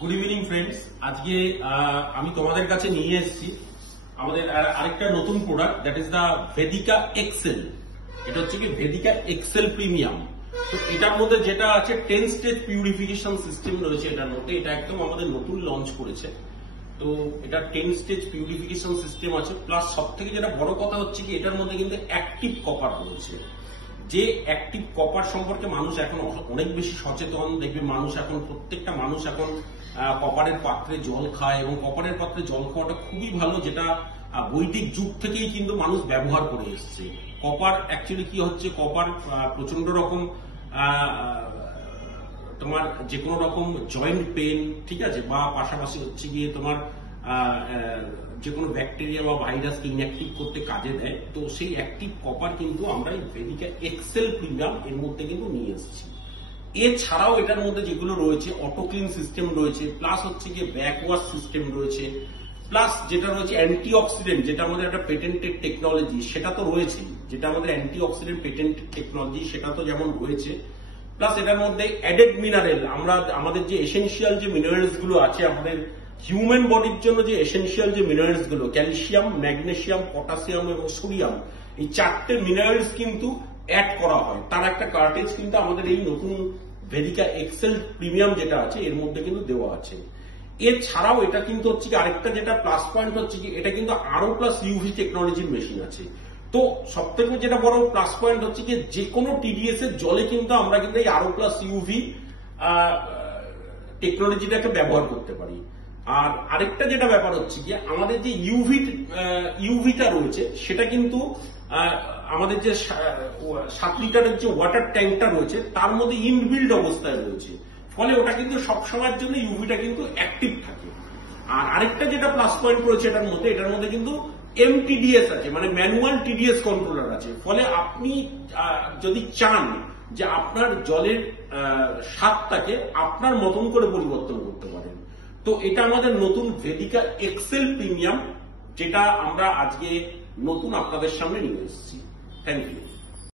Good evening friends. আজকে আমি তোমাদের কাছে নিয়ে এসেছি আমাদের আরেকটা নতুন product, that is the Vedika excel. এটা হচ্ছে কি ভেদিকা এক্সেল প্রিমিয়াম। তো এটার মধ্যে যেটা আছে 10 স্টেজ পিউরিফিকেশন সিস্টেম রয়েছে এটার মধ্যে। এটা একদম আমাদের নতুন লঞ্চ করেছে। তো এটা 10 স্টেজ পিউরিফিকেশন সিস্টেম আছে, প্লাস সব থেকে যেটা বড় কথা হচ্ছে কি এটার মধ্যে কিন্তু অ্যাক্টিভ কপার রয়েছে। যে অ্যাক্টিভ কপার সম্পর্কে মানুষ এখন অনেক বেশি সচেতন। দেখবে মানুষ এখন প্রত্যেকটা মানুষ এখন কপারের পাত্রে জল খায়, এবং কপারের পাত্রে জল খাওয়াটা খুবই ভালো, যেটা বৈদিক যুগ থেকেই কিন্তু মানুষ ব্যবহার করে এসছে। কপার অ্যাকচুয়ালি কি হচ্ছে, কপার প্রচন্ড রকম তোমার যে কোনো রকম জয়েন্ট পেন, ঠিক আছে, বা পাশাপাশি হচ্ছে গিয়ে তোমার যে কোনো ব্যাকটেরিয়া বা ভাইরাসকে ইনঅ্যাক্টিভ করতে কাজে দেয়। তো সেই অ্যাক্টিভ কপার কিন্তু আমরা এই ভেদিকা এক্সেল প্রিমিয়াম এর মধ্যে কিন্তু নিয়ে এসেছি। এছাড়াও এটার মধ্যে যেগুলো রয়েছে অটো ক্লিন সিস্টেম রয়েছে, প্লাস হচ্ছে গিয়ে ব্যাকওয়াশ সিস্টেম রয়েছে, প্লাস যেটা রয়েছে অ্যান্টি অক্সিডেন্ট, যেটা আমাদের একটা পেটেন্টেড টেকনোলজি, সেটা তো রয়েছেই। যেটা আমাদের অ্যান্টি অক্সিডেন্ট পেটেন্টেড টেকনোলজি সেটা তো যেমন রয়েছে, প্লাস এটার মধ্যে অ্যাডেড মিনারেল, আমরা আমাদের যে এসেনশিয়াল যে মিনারেলস গুলো আছে আমাদের হিউম্যান বডির জন্য, যে এসেনশিয়াল যে মিনারেলস গুলো ক্যালসিয়াম, ম্যাগনেসিয়াম, পটাশিয়াম এবং সোডিয়াম, এই চারটে মিনারেলস কিন্তু অ্যাড করা হয়। তার একটা কার্টেজ কিন্তু আমাদের এই নতুন ভেদিকা এক্সেল প্রিমিয়াম যেটা আছে এর মধ্যে কিন্তু দেওয়া আছে। এছাড়াও এটা কিন্তু হচ্ছে কি আরেকটা যেটা প্লাস পয়েন্ট হচ্ছে কি এটা কিন্তু আরো প্লাস ইউভি টেকনোলজির মেশিন আছে। তো সব থেকে যেটা বড় প্লাস পয়েন্ট হচ্ছে কি যে কোনো টিডিএস এর জলে কিন্তু আমরা কিন্তু এই আরো প্লাস ইউভি টেকনোলজিটাকে ব্যবহার করতে পারি। আর আরেকটা যেটা ব্যাপার হচ্ছে কি আমাদের যে ইউভিটা রয়েছে সেটা কিন্তু আমাদের যে 7 লিটারের যে ওয়াটার ট্যাঙ্কটা রয়েছে তার মধ্যে ইনবিল্ড অবস্থায় রয়েছে, ফলে ওটা কিন্তু সবসময়ের জন্য ইউভিটা কিন্তু অ্যাক্টিভ থাকে। আর আরেকটা যেটা প্লাস পয়েন্ট রয়েছে এটার মধ্যে কিন্তু এমটিডিএস আছে, মানে ম্যানুয়াল টিডিএস কন্ট্রোলার আছে। ফলে আপনি যদি চান যে আপনার জলের স্বাদটাকে আপনার মতন করে পরিবর্তন করতে পারেন, তো এটা আমাদের নতুন ভেদিকা এক্সেল প্রিমিয়াম, যেটা আমরা আজকে নতুন আপনাদের সামনে নিয়ে এসেছি। Thank you.